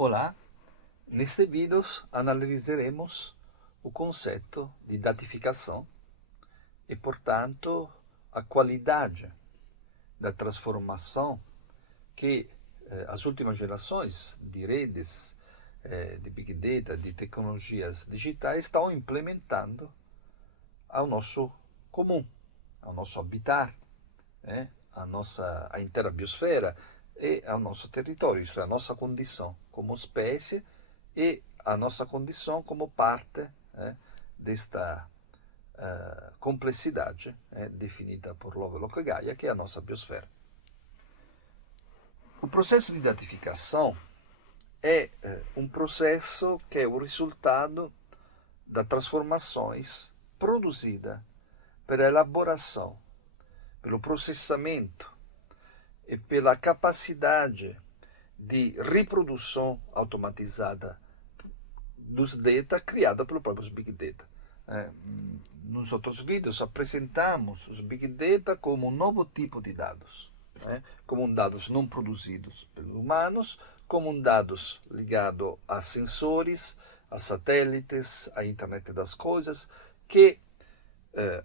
Olá, neste vídeo analisaremos o conceito de datificação e, portanto, a qualidade da transformação que as últimas gerações de redes, de Big Data, de tecnologias digitais estão implementando ao nosso comum, ao nosso habitar, a inteira biosfera e ao nosso território, isto é, a nossa condição como espécie e a nossa condição como parte desta complexidade definida por Lovelock e Gaia, que é a nossa biosfera. O processo de datificação é um processo que é o resultado das transformações produzidas pela elaboração, pelo processamento e pela capacidade de reprodução automatizada dos data criada pelos próprios Big Data. Nos outros vídeos apresentamos os Big Data como um novo tipo de dados, como dados não produzidos pelos humanos, como dados ligados a sensores, a satélites, à internet das coisas, que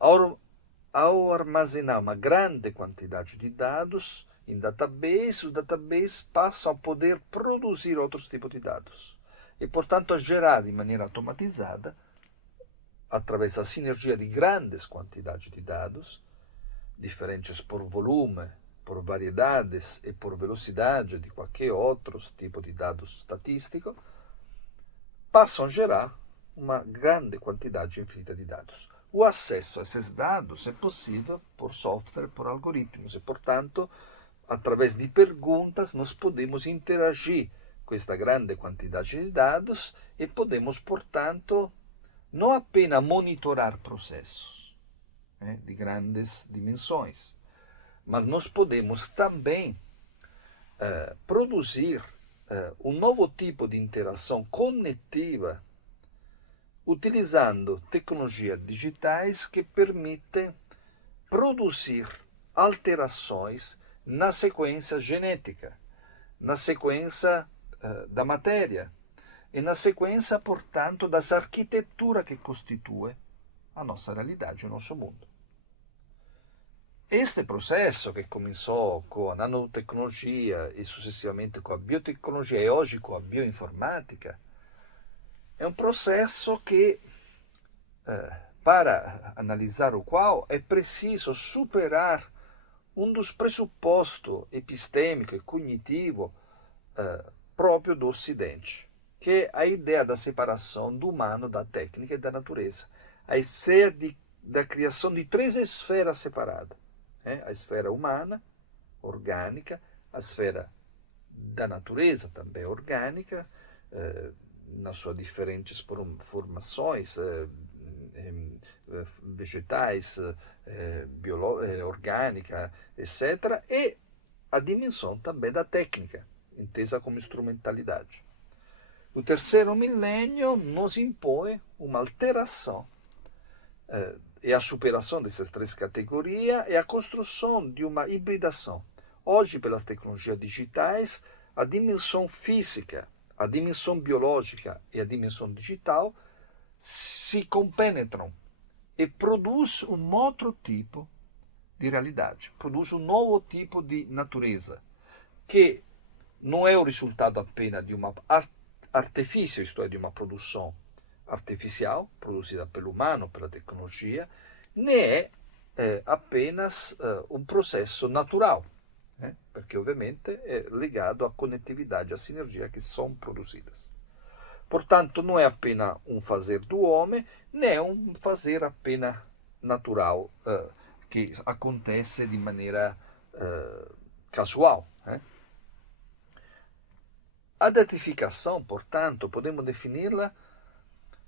ao armazenar uma grande quantidade de dados em database, os databases passam a poder produzir outros tipos de dados e, portanto, a gerar de maneira automatizada, através da sinergia de grandes quantidades de dados, diferentes por volume, por variedades e por velocidade de qualquer outro tipo de dados estatístico, passam a gerar uma grande quantidade infinita de dados. O acesso a esses dados é possível por software, por algoritmos e, portanto, através de perguntas, nós podemos interagir com esta grande quantidade de dados e podemos, portanto, não apenas monitorar processos de grandes dimensões, mas nós podemos também produzir um novo tipo de interação cognitiva utilizando tecnologias digitais que permitem produzir alterações na sequência genética, na sequência da matéria e na sequência, portanto, das arquiteturas que constituem a nossa realidade, o nosso mundo. Este processo, que começou com a nanotecnologia e sucessivamente com a biotecnologia e hoje com a bioinformática, é um processo que, para analisar o qual, é preciso superar um dos pressupostos epistêmico e cognitivo próprio do Ocidente, que é a ideia da separação do humano da técnica e da natureza. A ideia da criação de três esferas separadas. A esfera humana, orgânica, a esfera da natureza, também orgânica, nas suas diferentes formações, vegetais, orgânica, etc., e a dimensão também da técnica, entesa como instrumentalidade. O terceiro milênio nos impõe uma alteração e a superação dessas três categorias e a construção de uma hibridação. Hoje, pelas tecnologias digitais, a dimensão física, a dimensão biológica e a dimensão digital se compenetram e produz um outro tipo de realidade, produz um novo tipo de natureza, que não é o resultado apenas de uma artifício, isto é, de uma produção artificial, produzida pelo humano, pela tecnologia, nem é apenas um processo natural, porque obviamente é ligado à conectividade, à sinergia que são produzidas. Portanto, não é apenas um fazer do homem, nem um fazer apenas natural, que acontece de maneira casual. A datificação, portanto, podemos definir-la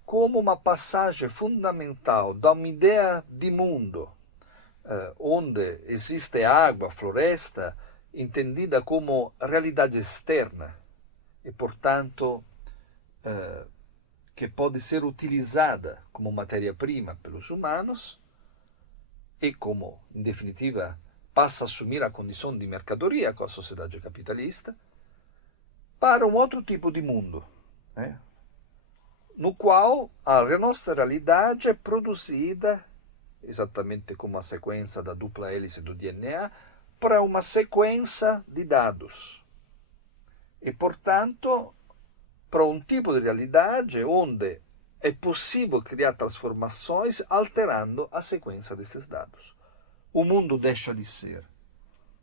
como uma passagem fundamental da uma ideia de mundo, onde existe água, floresta, entendida como realidade externa e, portanto, que pode ser utilizada como matéria-prima pelos humanos e como, em definitiva, passa a assumir a condição de mercadoria com a sociedade capitalista, para um outro tipo de mundo, né? No qual a nossa realidade é produzida, exatamente como a sequência da dupla hélice do DNA, para uma sequência de dados. E, portanto, para um tipo de realidade onde é possível criar transformações alterando a sequência desses dados. O mundo deixa de ser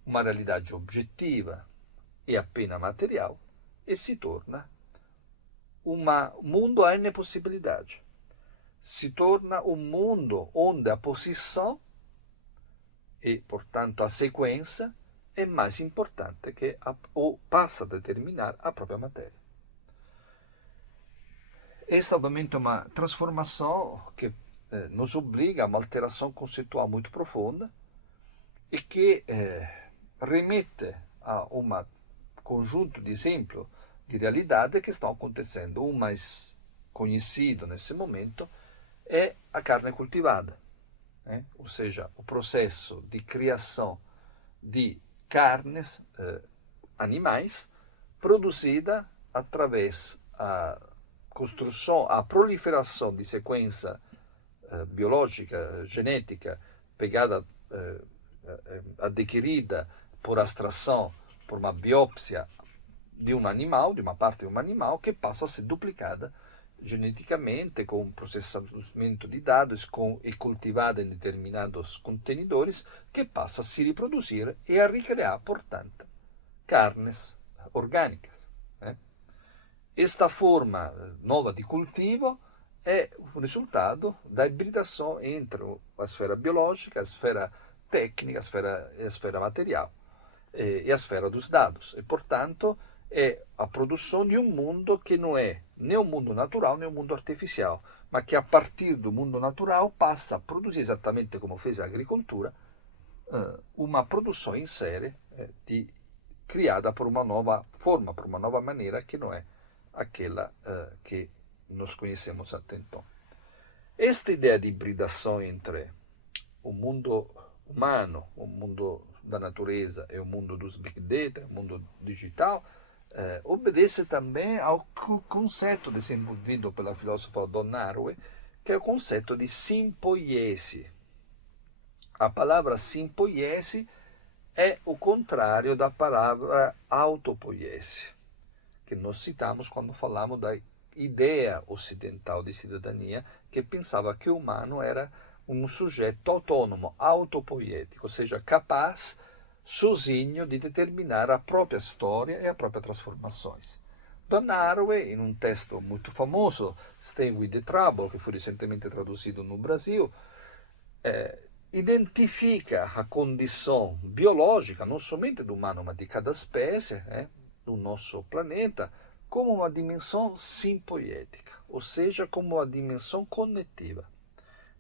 uma realidade objetiva e apenas material e se torna um mundo a N possibilidade. Se torna um mundo onde a posição e, portanto, a sequência é mais importante que ou passa a determinar a própria matéria. Esta, obviamente, é uma transformação que nos obriga a uma alteração conceitual muito profunda e que remete a um conjunto de exemplos de realidade que estão acontecendo. O mais conhecido nesse momento é a carne cultivada, né? Ou seja, o processo de criação de carnes animais produzida através da construção, a proliferação de sequência biológica, genética, pegada, adquirida por extração, por uma biópsia de um animal, de uma parte de um animal, que passa a ser duplicada geneticamente com processamento de dados e cultivada em determinados contenedores, que passa a se reproduzir e a recriar, portanto, carnes orgânicas. Esta forma nova de cultivo é o resultado da hibridação entre a esfera biológica, a esfera técnica, a esfera material e a esfera dos dados. E, portanto, é a produção de um mundo que não é nem o mundo natural, nem o mundo artificial, mas que a partir do mundo natural passa a produzir, exatamente como fez a agricultura, uma produção em série criada por uma nova forma, por uma nova maneira que não é aquela que nós conhecemos até então. Esta ideia de hibridação entre o mundo humano, o mundo da natureza e o mundo dos big data, o mundo digital, obedece também ao conceito desenvolvido pela filósofa Donna Haraway, que é o conceito de simpoiese. A palavra simpoiese é o contrário da palavra autopoiese, que nós citamos quando falamos da ideia ocidental de cidadania, que pensava que o humano era um sujeito autônomo, autopoiético, ou seja, capaz sozinho de determinar a própria história e a própria transformações. Donna Haraway, em um texto muito famoso, Stay with the Trouble, que foi recentemente traduzido no Brasil, identifica a condição biológica, não somente do humano, mas de cada espécie, do nosso planeta, como uma dimensão simpoiética, ou seja, como uma dimensão coletiva.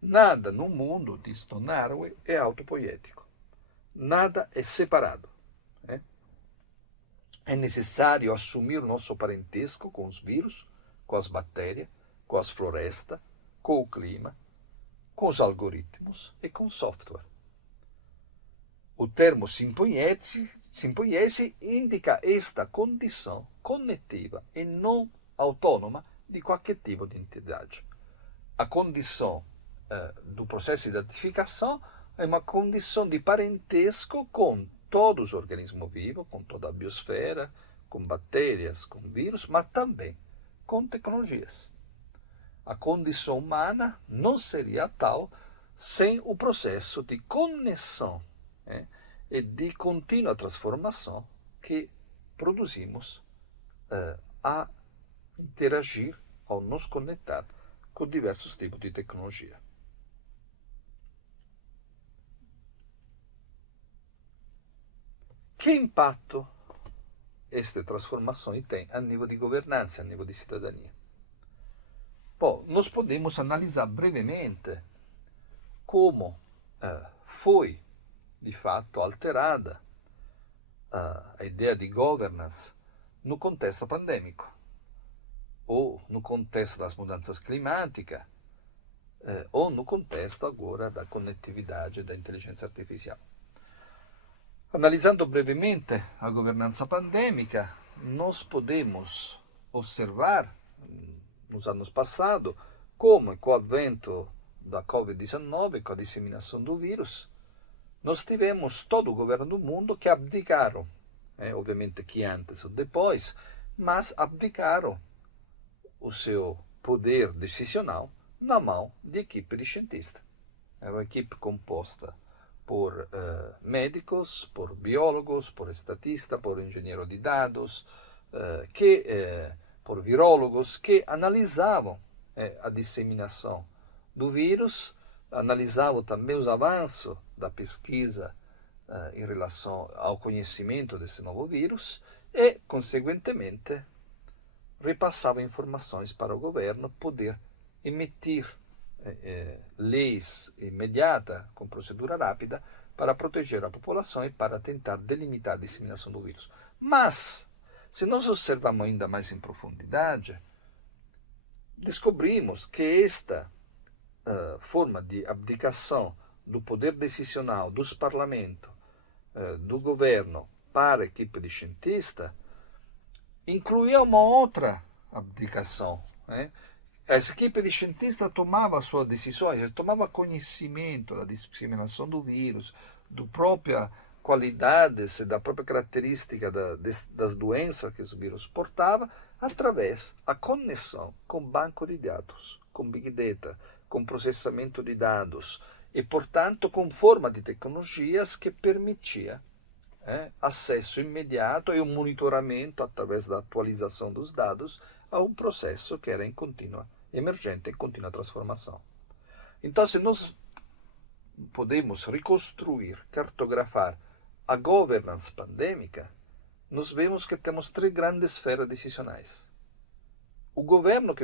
Nada no mundo, diz Donna Haraway, é autopoiético. Nada é separado. É necessário assumir o nosso parentesco com os vírus, com as bactérias, com as florestas, com o clima, com os algoritmos e com o software. O termo simpoiese indica esta condição coletiva e não autônoma de qualquer tipo de entidade. A condição do processo de identificação é uma condição de parentesco com todos os organismos vivos, com toda a biosfera, com bactérias, com vírus, mas também com tecnologias. A condição humana não seria tal sem o processo de conexão e de contínua transformação que produzimos a interagir, ao nos conectar com diversos tipos de tecnologia. Que impatto queste transformações têm a nível de governança, a nível de cidadania? Bom, nós podemos analisar brevemente como foi, de fato, alterada a ideia de governance no contexto pandêmico, ou no contexto das mudanças climáticas, ou no contexto agora da conectividade e da inteligência artificial. Analisando brevemente a governança pandêmica, nós podemos observar nos anos passados como, com o advento da Covid-19, com a disseminação do vírus, nós tivemos todo o governo do mundo que abdicaram, obviamente que antes ou depois, mas abdicaram o seu poder decisional na mão de equipe de cientistas. Era uma equipe composta por médicos, por biólogos, por estatistas, por engenheiros de dados, por virólogos, que analisavam a disseminação do vírus, analisavam também os avanços da pesquisa em relação ao conhecimento desse novo vírus e, consequentemente, repassavam informações para o governo poder emitir leis imediatas, com procedura rápida, para proteger a população e para tentar delimitar a disseminação do vírus. Mas, se nós observarmos ainda mais em profundidade, descobrimos que esta forma de abdicação do poder decisional dos parlamentos, do governo para a equipe de cientistas, incluía uma outra abdicação. Essa equipe de cientistas tomava suas decisões, tomava conhecimento da disseminação do vírus, da própria qualidade, da própria característica das doenças que o vírus portava, através da conexão com banco de dados, com Big Data, com processamento de dados e, portanto, com forma de tecnologias que permitia acesso imediato e um monitoramento através da atualização dos dados a um processo que era em contínua, emergente, em contínua transformação. Então, se nós podemos reconstruir, cartografar a governance pandêmica, nós vemos que temos três grandes esferas decisionais. O governo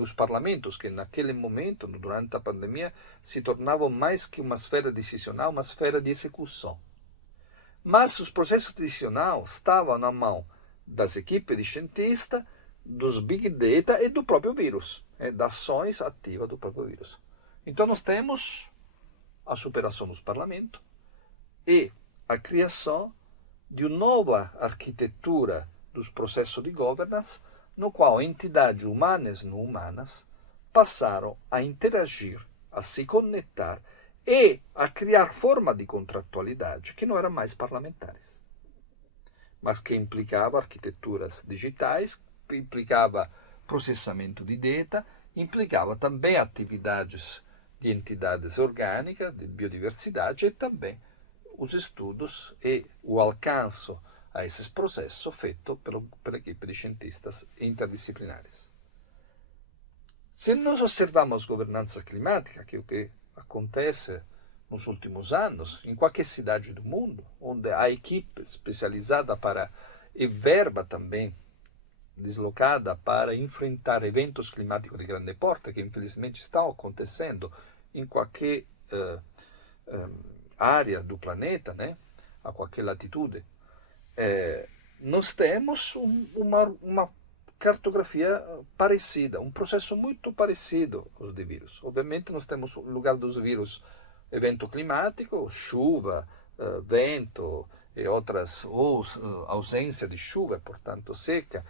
os parlamentos, que naquele momento, durante a pandemia, se tornavam mais que uma esfera decisional, uma esfera de execução. Mas os processos decisionais estavam na mão das equipes de cientistas, dos Big Data e do próprio vírus, das ações ativas do próprio vírus. Então nós temos a superação dos parlamentos e a criação de uma nova arquitetura dos processos de governance, no qual entidades humanas e não humanas passaram a interagir, a se conectar e a criar formas de contratualidade que não eram mais parlamentares, mas que implicava arquiteturas digitais, implicava processamento de data, implicava também atividades de entidades orgânicas, de biodiversidade e também os estudos e o alcance a esses processos feito pela equipe de cientistas interdisciplinares. Se nós observamos governança climática, que é o que acontece nos últimos anos, em qualquer cidade do mundo, onde há equipe especializada e verba também deslocada para enfrentar eventos climáticos de grande porte, que infelizmente estão acontecendo em qualquer área do planeta, a qualquer latitude, nós temos uma cartografia parecida, um processo muito parecido aos de vírus. Obviamente nós temos no lugar dos vírus evento climático, chuva, vento e outras, ou ausência de chuva, portanto seca,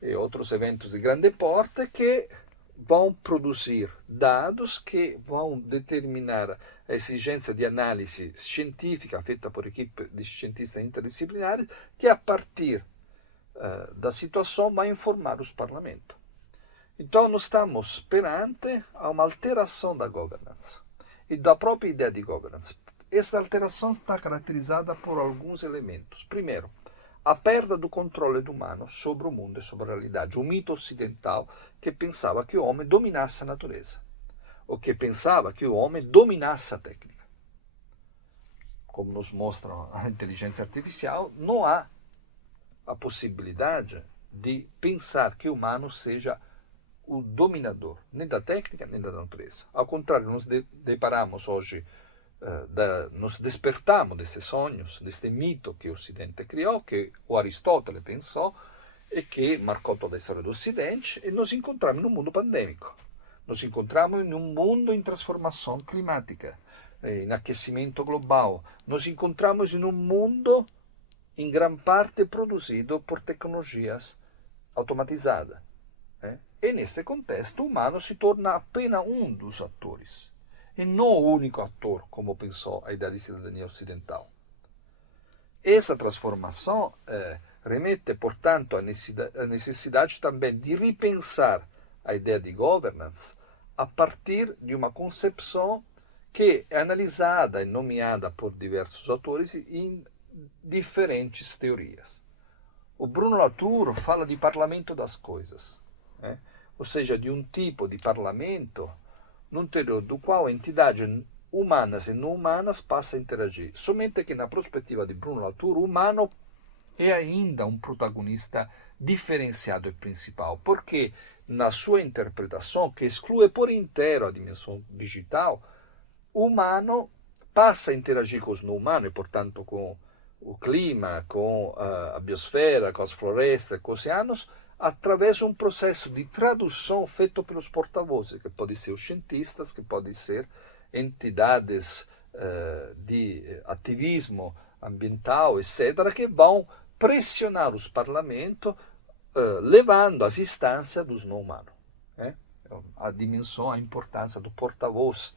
e outros eventos de grande porte que vão produzir dados que vão determinar a exigência de análise científica feita por equipe de cientistas interdisciplinares, que a partir da situação vai informar os parlamentos. Então, nós estamos perante uma alteração da governance e da própria ideia de governance. Essa alteração está caracterizada por alguns elementos. Primeiro, a perda do controle do humano sobre o mundo e sobre a realidade. O mito ocidental que pensava que o homem dominasse a natureza, ou que pensava que o homem dominasse a técnica. Como nos mostra a inteligência artificial, não há a possibilidade de pensar que o humano seja o dominador, nem da técnica, nem da natureza. Ao contrário, nos deparamos hoje, nos despertamos desses sonhos, deste mito que o Ocidente criou, que o Aristóteles pensou e que marcou toda a história do Ocidente, e nos encontramos num mundo pandêmico. Nos encontramos em um mundo em transformação climática, em aquecimento global. Nos encontramos em um mundo em grande parte produzido por tecnologias automatizadas. E nesse contexto, o humano se torna apenas um dos atores, e não o único ator, como pensou a ideia de cidadania ocidental. Essa transformação remete, portanto, à necessidade também de repensar a ideia de governance a partir de uma concepção que é analisada e nomeada por diversos autores em diferentes teorias. O Bruno Latour fala de parlamento das coisas, ou seja, de um tipo de parlamento no interior do qual entidades humanas e não humanas passam a interagir. Somente que na perspectiva de Bruno Latour, o humano é ainda um protagonista diferenciado e principal, porque na sua interpretação, que exclui por inteiro a dimensão digital, o humano passa a interagir com os não humanos, e portanto com o clima, com a biosfera, com as florestas, com os oceanos, através de um processo de tradução feito pelos porta-vozes, que podem ser os cientistas, que podem ser entidades de ativismo ambiental, etc., que vão pressionar os parlamentos, levando às instâncias dos não humanos. A dimensão, a importância do porta-voz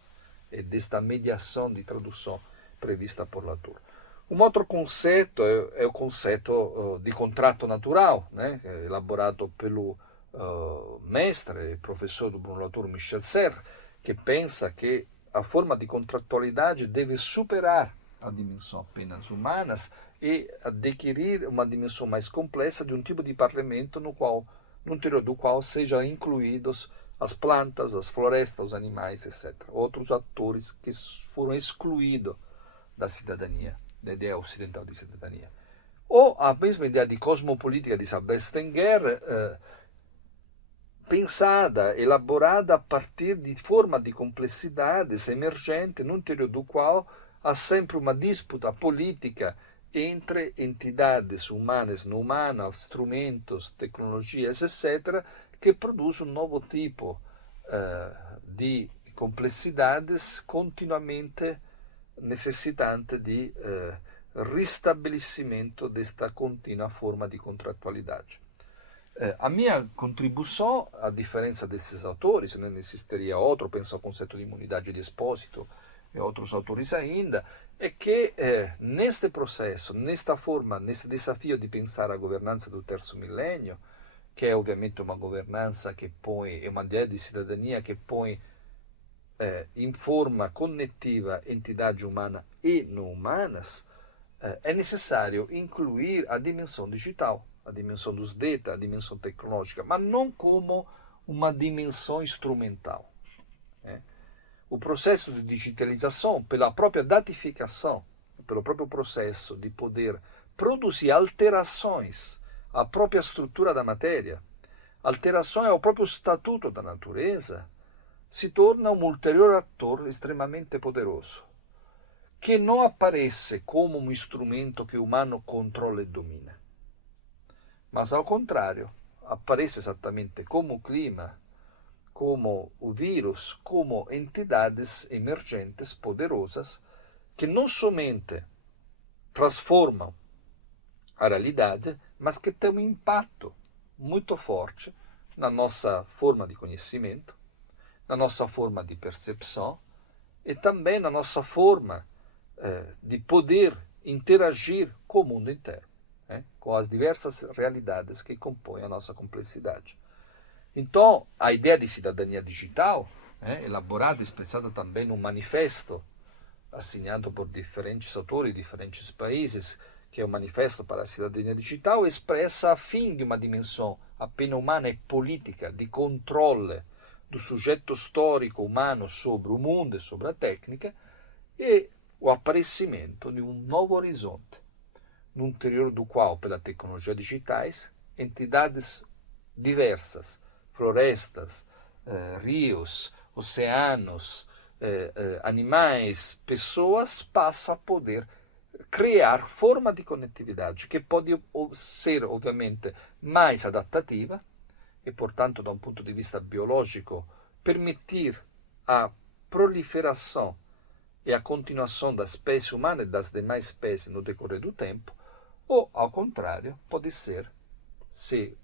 e desta mediação de tradução prevista por Latour. Um outro conceito é o conceito de contrato natural, elaborado pelo mestre e professor do Bruno Latour, Michel Serres, que pensa que a forma de contratualidade deve superar a dimensão apenas humanas e adquirir uma dimensão mais complexa de um tipo de parlamento no interior do qual sejam incluídos as plantas, as florestas, os animais, etc. Outros atores que foram excluídos da cidadania, da ideia ocidental de cidadania. Ou a mesma ideia de cosmopolítica de Isabel Stenger, pensada, elaborada a partir de formas de complexidades emergentes, no interior do qual há sempre uma disputa política entre entidades humanas e não humanas, instrumentos, tecnologias, etc., que produz um novo tipo de complexidades continuamente necessitante de restabelecimento desta contínua forma de contratualidade. A minha contribuição, a diferença desses autores, não existiria outro, penso ao conceito de imunidade de Espósito e outros autores ainda, é que neste processo, nesta forma, nesse desafio de pensar a governança do terço milênio, que é obviamente uma governança que põe, é uma ideia de cidadania que põe em forma conetiva entidade humana e não humanas, é necessário incluir a dimensão digital, a dimensão dos data, a dimensão tecnológica, mas não como uma dimensão instrumental. O processo de digitalização, pela própria datificação, pelo próprio processo de poder produzir alterações à própria estrutura da matéria, alterações ao próprio estatuto da natureza, se torna um ulterior ator extremamente poderoso, que não aparece como um instrumento que o humano controla e domina, mas ao contrário, aparece exatamente como o clima, como o vírus, como entidades emergentes poderosas que não somente transformam a realidade, mas que têm um impacto muito forte na nossa forma de conhecimento, na nossa forma de percepção e também na nossa forma de poder interagir com o mundo inteiro, com as diversas realidades que compõem a nossa complexidade. Então, a ideia de cidadania digital, elaborada e expressada também num manifesto assinado por diferentes autores de diferentes países, que é o Manifesto para a Cidadania Digital, expressa a fim de uma dimensão apenas humana e política de controle do sujeito histórico humano sobre o mundo e sobre a técnica e o aparecimento de um novo horizonte, no interior do qual, pela tecnologia digitais, entidades diversas, florestas, rios, oceanos, animais, pessoas, passam a poder criar forma de conectividade que pode ser, obviamente, mais adaptativa e, portanto, da um ponto de vista biológico, permitir a proliferação e a continuação da espécie humana e das demais espécies no decorrer do tempo, ou, ao contrário, pode ser, se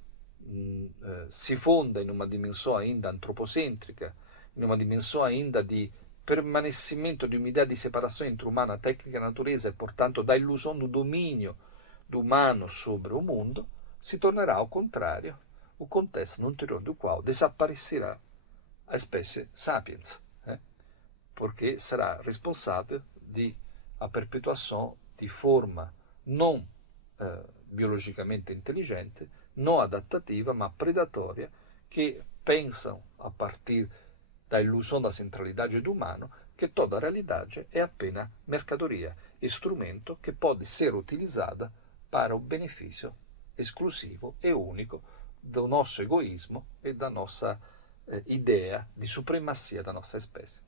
si fonda in uma dimensão ainda antropocêntrica, in uma dimensão ainda di permanecimento di un'idea di separazione entre umana, tecnica e natureza e, portanto, da ilusão do domínio do humano sobre o mundo, se tornerà, ao contrário, o contexto no interior do qual desaparecerá a espécie sapiens, porque será responsável da perpetuação de forma não biologicamente inteligente, não adaptativa, ma predatória, que pensam a partir da ilusão da centralidade do humano que toda a realidade é apenas mercadoria, instrumento que pode ser utilizada para o benefício exclusivo e único do nosso egoísmo e da nossa ideia di supremacia da nossa espécie.